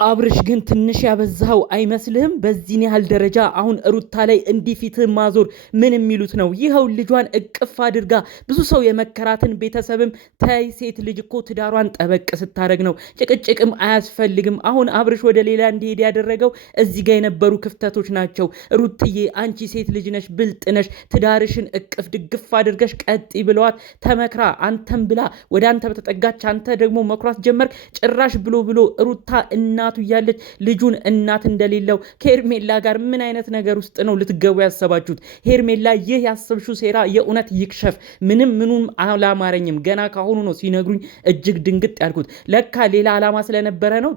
አብርሽ ግን ትንሽ ያበዛው አይመስልህም? በዚህን ያህል ደረጃ አሁን ሩታ ላይ እንዲህ ፊትህን ማዞር ምን የሚሉት ነው? ይኸው ልጇን እቅፍ አድርጋ ብዙ ሰው የመከራትን ቤተሰብም ተይ ሴት ልጅ እኮ ትዳሯን ጠበቅ ስታደርግ ነው፣ ጭቅጭቅም አያስፈልግም። አሁን አብርሽ ወደ ሌላ እንዲሄድ ያደረገው እዚህ ጋር የነበሩ ክፍተቶች ናቸው። ሩትዬ አንቺ ሴት ልጅ ነሽ፣ ብልጥ ነሽ፣ ትዳርሽን እቅፍ ድግፍ አድርገሽ ቀጢ ብለዋት ተመክራ አንተም ብላ ወደ አንተ በተጠጋች አንተ ደግሞ መኩራት ጀመርክ። ጭራሽ ብሎ ሩታ እናቱ እያለች ልጁን እናት እንደሌለው ከሄርሜላ ጋር ምን አይነት ነገር ውስጥ ነው ልትገቡ ያሰባችሁት? ሄርሜላ ይህ ያሰብሽው ሴራ የእውነት ይክሸፍ። ምኑም አላማረኝም። ገና ካሁኑ ነው ሲነግሩኝ እጅግ ድንግጥ ያልኩት። ለካ ሌላ ዓላማ ስለነበረ ነው።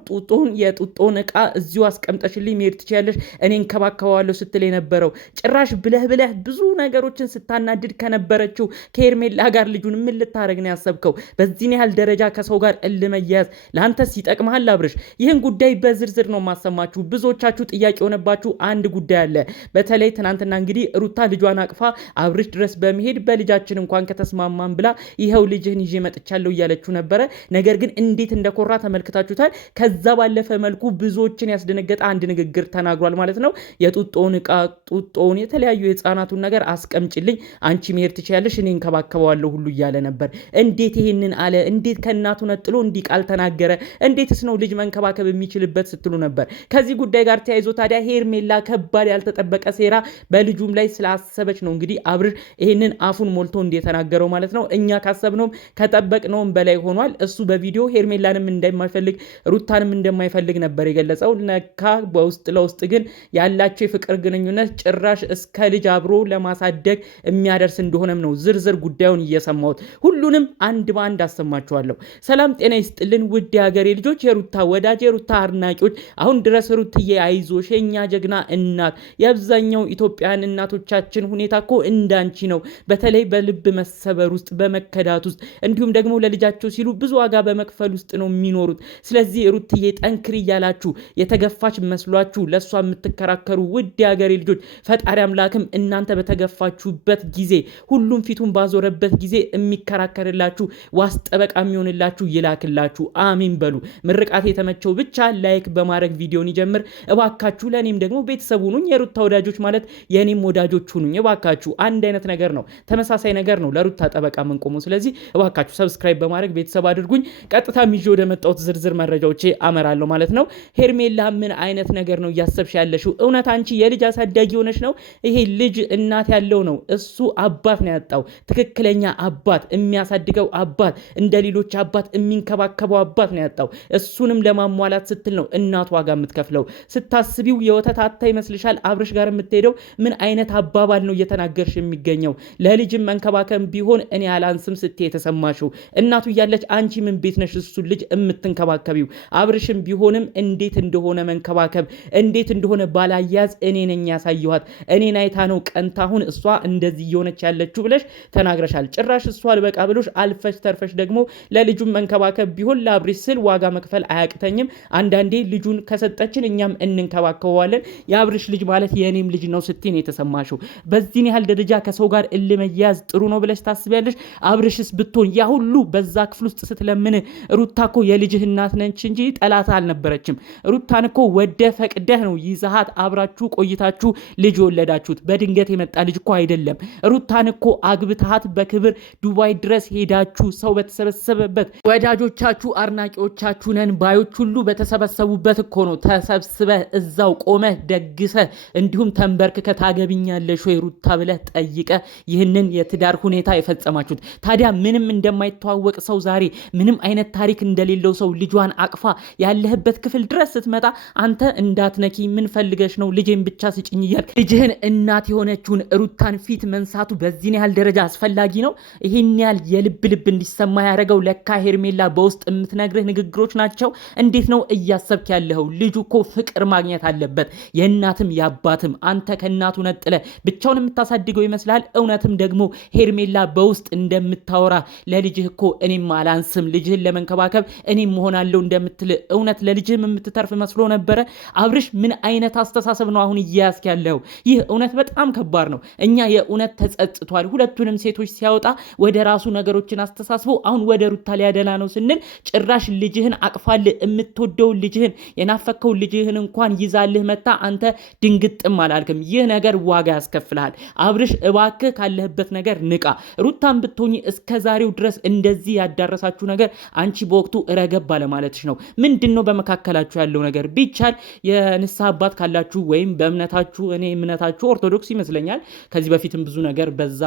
የጡጦን ዕቃ እዚሁ አስቀምጠሽልኝ መሄድ ትችያለሽ፣ እኔ እንከባከባለሁ ስትል የነበረው። ጭራሽ ብለህ ብዙ ነገሮችን ስታናድድ ከነበረችው ከሄርሜላ ጋር ልጁን ምን ልታረግ ነው ያሰብከው? በዚህን ያህል ደረጃ ከሰው ጋር እልመያዝ ለአንተስ ይጠቅምሃል አብርሽ? ይህን ጉዳይ በዝርዝር ነው ማሰማችሁ። ብዙዎቻችሁ ጥያቄ የሆነባችሁ አንድ ጉዳይ አለ። በተለይ ትናንትና እንግዲህ ሩታ ልጇን አቅፋ አብርሽ ድረስ በመሄድ በልጃችን እንኳን ከተስማማን ብላ ይኸው ልጅህን ይዤ መጥቻለሁ እያለችው ነበረ። ነገር ግን እንዴት እንደኮራ ተመልክታችሁታል። ከዛ ባለፈ መልኩ ብዙዎችን ያስደነገጠ አንድ ንግግር ተናግሯል ማለት ነው። የጡጦውን ዕቃ ጡጦውን የተለያዩ የህፃናቱን ነገር አስቀምጭልኝ፣ አንቺ መሄድ ትችያለሽ፣ እኔ እንከባከበዋለሁ ሁሉ እያለ ነበር። እንዴት ይሄንን አለ? እንዴት ከእናቱ ነጥሎ እንዲህ ቃል ተናገረ? እንዴትስ ነው ልጅ መንከባከብ የሚችልበት ስትሉ ነበር። ከዚህ ጉዳይ ጋር ተያይዞ ታዲያ ሄርሜላ ከባድ ያልተጠበቀ ሴራ በልጁም ላይ ስላሰበች ነው እንግዲህ አብርሽ ይሄንን አፉን ሞልቶ እንደተናገረው ማለት ነው። እኛ ካሰብነውም ከጠበቅነውም በላይ ሆኗል። እሱ በቪዲዮ ሄርሜላንም እንደማይፈልግ ሩታንም እንደማይፈልግ ነበር የገለጸው። ነካ በውስጥ ለውስጥ ግን ያላቸው የፍቅር ግንኙነት ጭራሽ እስከ ልጅ አብሮ ለማሳደግ የሚያደርስ እንደሆነም ነው ዝርዝር ጉዳዩን እየሰማሁት። ሁሉንም አንድ በአንድ አሰማችኋለሁ። ሰላም ጤና ይስጥልን ውድ የሀገሬ ልጆች፣ የሩታ ወዳጅ የሩታ አድናቂዎች፣ አሁን ድረስ ሩትዬ አይዞሽ የኛ ጀግና እናት። የአብዛኛው ኢትዮጵያን እናቶቻችን ሁኔታ እኮ እንዳንቺ ነው። በተለይ በልብ መሰበር ውስጥ በመከዳት ውስጥ እንዲሁም ደግሞ ለልጃቸው ሲሉ ብዙ ዋጋ በመክፈል ውስጥ ነው የሚኖሩት። ስለዚህ ሩትዬ ጠንክሪ እያላችሁ የተገፋች መስሏችሁ ለእሷ የምትከራከሩ ውድ የሀገሬ ልጆች፣ ፈጣሪ አምላክም እናንተ በተገፋችሁበት ጊዜ ሁሉም ፊቱን ባዞረበት ጊዜ የሚከራከርላችሁ ዋስ ጠበቃ የሚሆንላችሁ ይላክላችሁ። አሚን በሉ። ምርቃት የተመቸው ብቻ ላይክ በማድረግ ቪዲዮን ይጀምር እባካችሁ። ለኔም ደግሞ ቤተሰብ ሁኑኝ። የሩታ ወዳጆች ማለት የኔም ወዳጆች ሁኑኝ እባካችሁ። አንድ አይነት ነገር ነው፣ ተመሳሳይ ነገር ነው ለሩታ ጠበቃ ምን ቆሙ። ስለዚህ እባካችሁ ሰብስክራይብ በማድረግ ቤተሰብ አድርጉኝ። ቀጥታ ይዤ ወደ መጣሁት ዝርዝር መረጃዎቼ አመራለሁ ማለት ነው። ሄርሜላ ምን አይነት ነገር ነው እያሰብሽ ያለሽው? እውነት አንቺ የልጅ አሳዳጊ ሆነሽ ነው? ይሄ ልጅ እናት ያለው ነው፣ እሱ አባት ነው ያጣው። ትክክለኛ አባት፣ የሚያሳድገው አባት፣ እንደ ሌሎች አባት የሚንከባከበው አባት ነው ያጣው። እሱንም ለማሟላት ስትል ነው እናት ዋጋ የምትከፍለው። ስታስቢው የወተት አታ ይመስልሻል አብርሽ ጋር የምትሄደው? ምን አይነት አባባል ነው እየተናገርሽ የሚገኘው? ለልጅም መንከባከብ ቢሆን እኔ አላንስም ስትይ የተሰማሽው እናቱ እያለች አንቺ ምን ቤት ነሽ እሱን ልጅ የምትንከባከቢው? አብርሽም ቢሆንም እንዴት እንደሆነ መንከባከብ እንዴት እንደሆነ ባላያዝ እኔ ነኝ ያሳየኋት፣ እኔን አይታ ነው ቀንታ አሁን እሷ እንደዚህ እየሆነች ያለችው ብለሽ ተናግረሻል። ጭራሽ እሷ አልበቃ ብሎሽ አልፈሽ ተርፈሽ ደግሞ ለልጁም መንከባከብ ቢሆን ለአብርሽ ስል ዋጋ መክፈል አያቅተኝም፣ አንዳንዴ ልጁን ከሰጠችን እኛም እንንከባከበዋለን፣ የአብርሽ ልጅ ማለት የእኔም ልጅ ነው ስትይ ነው የተሰማሽው። በዚህን ያህል ደረጃ ከሰው ጋር እልመያዝ ጥሩ ነው ብለሽ ታስቢያለሽ? አብርሽስ ብትሆን ያ ሁሉ በዛ ክፍል ውስጥ ስትለምን ሩታ እኮ የልጅህ እናት ነች እንጂ ጠላት አልነበረችም። ሩታን እኮ ወደ ፈቅደህ ነው ይዛሃት አብራችሁ ቆይታችሁ ልጅ ወለዳችሁት። በድንገት የመጣ ልጅ እኮ አይደለም። ሩታን እኮ አግብተሃት በክብር ዱባይ ድረስ ሄዳችሁ ሰው በተሰበሰበበት ወዳጆቻችሁ አድናቂዎቻችሁ ነን ባዮች ሁሉ በተሰበሰቡበት እኮ ነው ተሰብስበህ እዛው ቆመህ ደግሰህ እንዲሁም ተንበርክከህ ታገቢኛለሽ ወይ ሩታ ብለህ ጠይቀህ ይህንን የትዳር ሁኔታ የፈጸማችሁት። ታዲያ ምንም እንደማይተዋወቅ ሰው ዛሬ ምንም አይነት ታሪክ እንደሌለው ሰው ልጇን አቅፋ ያለህበት ክፍል ድረስ ስትመጣ አንተ እንዳትነኪ ምን ፈልገሽ ነው ልጄን ብቻ ስጭኝ እያልክ ልጅህን እናት የሆነችውን ሩታን ፊት መንሳቱ በዚህን ያህል ደረጃ አስፈላጊ ነው? ይህን ያህል የልብ እንዲሰማ ያደረገው ለካ ሄርሜላ በውስጥ የምትነግርህ ንግግሮች ናቸው። እንዴት ነው እያሰብክ ያለኸው? ልጁ እኮ ፍቅር ማግኘት አለበት፣ የእናትም ያባትም። አንተ ከእናቱ ነጥለ ብቻውን የምታሳድገው ይመስላል? እውነትም ደግሞ ሄርሜላ በውስጥ እንደምታወራ ለልጅህ እኮ እኔም አላንስም፣ ልጅህን ለመንከባከብ እኔም መሆናለሁ እንደምትል እውነት ለልጅህም የምትተርፍ መስሎ ነበረ። አብርሽ ምን አይነት አስተሳሰብ ነው አሁን እያያዝክ ያለው? ይህ እውነት በጣም ከባድ ነው። እኛ የእውነት ተጸጽቷል። ሁለቱንም ሴቶች ሲያወጣ ወደ ራሱ ነገሮችን አስተሳስቦ አሁን ወደ ሩታ ሊያደላ ነው ስንል ጭራሽ ልጅህን አቅፋል የምትወደው የምትወደውን ልጅህን የናፈከውን ልጅህን እንኳን ይዛልህ መጣ አንተ ድንግጥም አላልክም። ይህ ነገር ዋጋ ያስከፍልሃል። አብርሽ እባክህ ካለህበት ነገር ንቃ። ሩታን ብትሆኚ እስከዛሬው ድረስ እንደዚህ ያዳረሳችሁ ነገር አንቺ በወቅቱ ረገብ ባለማለትሽ ነው። ምንድነው በመካከላችሁ ያለው ነገር? ቢቻል የንስሐ አባት ካላችሁ ወይም በእምነታችሁ እኔ እምነታችሁ ኦርቶዶክስ ይመስለኛል ከዚህ በፊትም ብዙ ነገር በዛ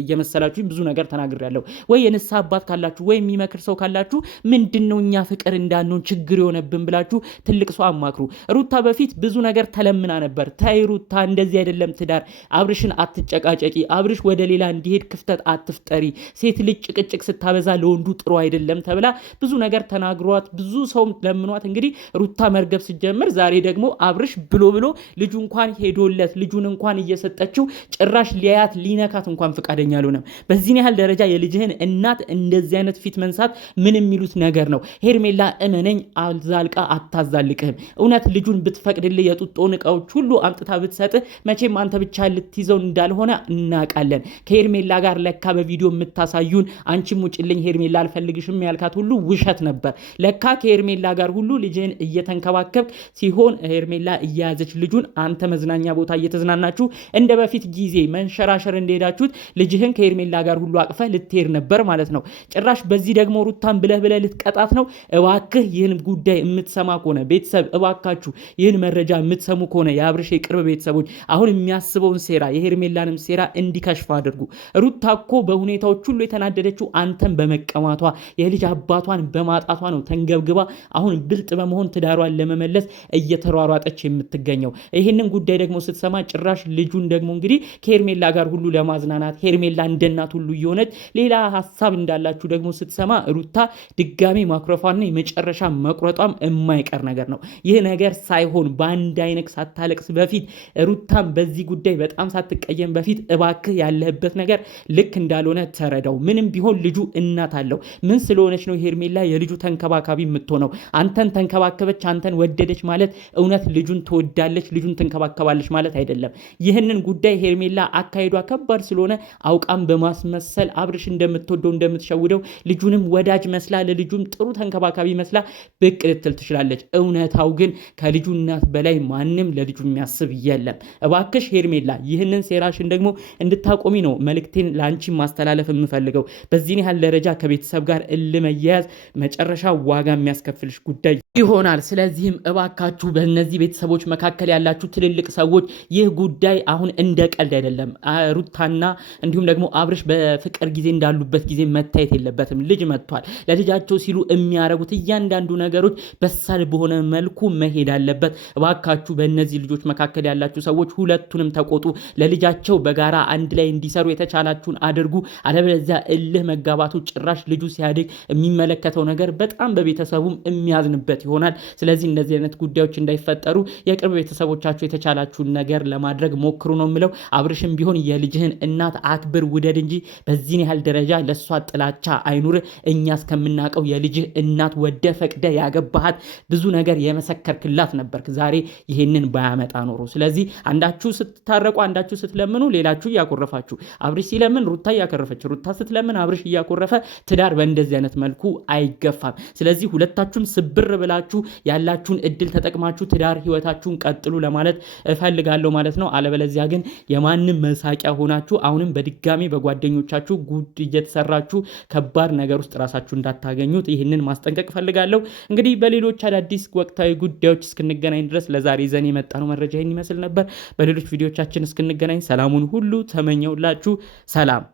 እየመሰላችሁ ብዙ ነገር ተናግሬያለሁ። ወይ የንስሐ አባት ካላችሁ ወይ የሚመክር ሰው ካላችሁ ምንድነው እኛ ፍቅር እንዳንሆን ችግር የሆነብን ብላችሁ ትልቅ ሰው አማክሩ። ሩታ በፊት ብዙ ነገር ተለምና ነበር። ታይ ሩታ እንደዚህ አይደለም ትዳር፣ አብርሽን አትጨቃጨቂ፣ አብርሽ ወደ ሌላ እንዲሄድ ክፍተት አትፍጠሪ፣ ሴት ልጅ ጭቅጭቅ ስታበዛ ለወንዱ ጥሩ አይደለም ተብላ ብዙ ነገር ተናግሯት ብዙ ሰው ለምኗት እንግዲህ ሩታ መርገብ ሲጀምር ዛሬ ደግሞ አብርሽ ብሎ ልጁ እንኳን ሄዶለት ልጁን እንኳን እየሰጠችው ጭራሽ ሊያያት ሊነካት እንኳን ፈቃደኛ አልሆነም። በዚህ ያህል ደረጃ የልጅህን እናት እንደዚህ አይነት ፊት መንሳት ምን የሚሉት ነገር ነው? ሄርሜላ እመነኝ አልዛልቃ አታዛልቅህም። እውነት ልጁን ብትፈቅድልህ የጡጦን እቃዎች ሁሉ አምጥታ ብትሰጥህ መቼም አንተ ብቻ ልትይዘው እንዳልሆነ እናውቃለን። ከሄርሜላ ጋር ለካ በቪዲዮ የምታሳዩን አንቺም ውጭልኝ ሄርሜላ አልፈልግሽም ያልካት ሁሉ ውሸት ነበር። ለካ ከሄርሜላ ጋር ሁሉ ልጅህን እየተንከባከብ ሲሆን ሄርሜላ እያያዘች ልጁን አንተ መዝናኛ ቦታ እየተዝናናችሁ እንደ በፊት ጊዜ መንሸራሸር እንደሄዳችሁት ልጅህን ከሄርሜላ ጋር ሁሉ አቅፈ ልትሄድ ነበር ማለት ነው። ጭራሽ በዚህ ደግሞ ሩታን ብለህ ልትቀጣት ነው። እባክህ ይህን ጉዳይ የምትሰማ ከሆነ ቤተሰብ እባካችሁ ይህን መረጃ የምትሰሙ ከሆነ የአብርሽ የቅርብ ቤተሰቦች አሁን የሚያስበውን ሴራ የሄርሜላንም ሴራ እንዲከሽፍ አድርጉ። ሩታ እኮ በሁኔታዎች ሁሉ የተናደደችው አንተን በመቀማቷ የልጅ አባቷን በማጣቷ ነው። ተንገብግባ አሁን ብልጥ በመሆን ትዳሯን ለመመለስ እየተሯሯጠች የምትገኘው። ይህንን ጉዳይ ደግሞ ስትሰማ ጭራሽ ልጁን ደግሞ እንግዲህ ከሄርሜላ ጋር ሁሉ ለማዝናናት ሄርሜላ እንደናት ሁሉ እየሆነች ሌላ ሀሳብ እንዳላችሁ ደግሞ ስትሰማ ሩታ ድጋሚ ማኩረፏና የመጨረሻ መቁረጧም የማይቀር ነገር ነው። ይህ ነገር ሳይሆን በአንድ አይነት ሳታለቅስ በፊት ሩታም በዚህ ጉዳይ በጣም ሳትቀየም በፊት እባክህ ያለህበት ነገር ልክ እንዳልሆነ ተረዳው። ምንም ቢሆን ልጁ እናት አለው። ምን ስለሆነች ነው ሄርሜላ የልጁ ተንከባካቢ የምትሆነው? አንተን ተንከባከበች አንተን ወደደች ማለት እውነት ልጁን ትወዳለች ልጁን ትንከባከባለች ማለት አይደለም። ይህንን ጉዳይ ሄርሜላ አካሄዷ ከባድ ስለሆነ አውቃም በማስመሰል አብርሽ እንደምትወደው እንደምትሸውደው ልጁንም ወዳጅ መስላ ለልጁም ጥሩ ተንከባካቢ መስላ ብቅ ልትል ትችላለች። እውነታው ግን ከልጁ እናት በላይ ማንም ለልጁ የሚያስብ የለም። እባክሽ ሄርሜላ ይህንን ሴራሽን ደግሞ እንድታቆሚ ነው መልእክቴን ለአንቺ ማስተላለፍ የምፈልገው። በዚህን ያህል ደረጃ ከቤተሰብ ጋር እልመያያዝ መጨረሻ ዋጋ የሚያስከፍልሽ ጉዳይ ይሆናል። ስለዚህም እባካችሁ በእነዚህ ቤተሰቦች መካከል ያላችሁ ትልልቅ ሰዎች ይህ ጉዳይ አሁን እንደ ቀልድ አይደለም። ሩታና እንዲሁም ደግሞ አብርሽ በፍቅር ጊዜ እንዳሉበት ጊዜ መታየት የለበትም። ልጅ መጥቷል። ለልጃቸው ሲሉ የሚያረጉት እያንዳንዱ ነገሮች በሳል በሆነ መልኩ መሄድ አለበት። እባካችሁ በእነዚህ ልጆች መካከል ያላችሁ ሰዎች ሁለቱንም ተቆጡ። ለልጃቸው በጋራ አንድ ላይ እንዲሰሩ የተቻላችሁን አድርጉ። አለበለዚያ እልህ መጋባቱ ጭራሽ ልጁ ሲያድግ የሚመለከተው ነገር በጣም በቤተሰቡም የሚያዝንበት ይሆናል። ስለዚህ እንደዚህ አይነት ጉዳዮች እንዳይፈጠሩ የቅርብ ቤተሰቦቻችሁ የተቻላችሁን ነገር ለማድረግ ሞክሩ ነው የምለው። አብርሽም ቢሆን የልጅህን እናት አክብር፣ ውደድ እንጂ በዚህን ያህል ደረጃ ለሷ ጥላቻ አይኑር። እኛ እስከምናውቀው የልጅህ እናት ወደ ፈቅደ ያገባሃት ብዙ ነገር የመሰከርክላት ነበርክ። ዛሬ ይሄንን ባያመጣ ኖሮ ስለዚህ አንዳችሁ ስትታረቁ አንዳችሁ ስትለምኑ ሌላችሁ እያኮረፋችሁ፣ አብርሽ ሲለምን ሩታ እያከረፈች፣ ሩታ ስትለምን አብርሽ እያኮረፈ ትዳር በእንደዚህ አይነት መልኩ አይገፋም። ስለዚህ ሁለታችሁም ስብር ብላችሁ ያላችሁን እድል ተጠቅማችሁ ትዳር ህይወታችሁን ቀጥሉ ለማለት እፈልጋለሁ ማለት ነው። አለበለዚያ ግን የማንም መሳቂያ ሆናችሁ አሁንም በድጋሚ በጓደኞቻችሁ ጉድ እየተሰራችሁ ከባድ ነገር ውስጥ ራሳችሁ እንዳታገኙት ይህንን ማስጠንቀቅ እፈልጋለሁ። እንግዲህ በሌሎች አዳዲስ ወቅታዊ ጉዳዮች እስክንገናኝ ድረስ ለዛሬ ይዘን የመጣነው መረጃ ይህን ይመስል ነበር። በሌሎች ቪዲዮቻችን እስክንገናኝ ሰላሙን ሁሉ ተመኘውላችሁ። ሰላም።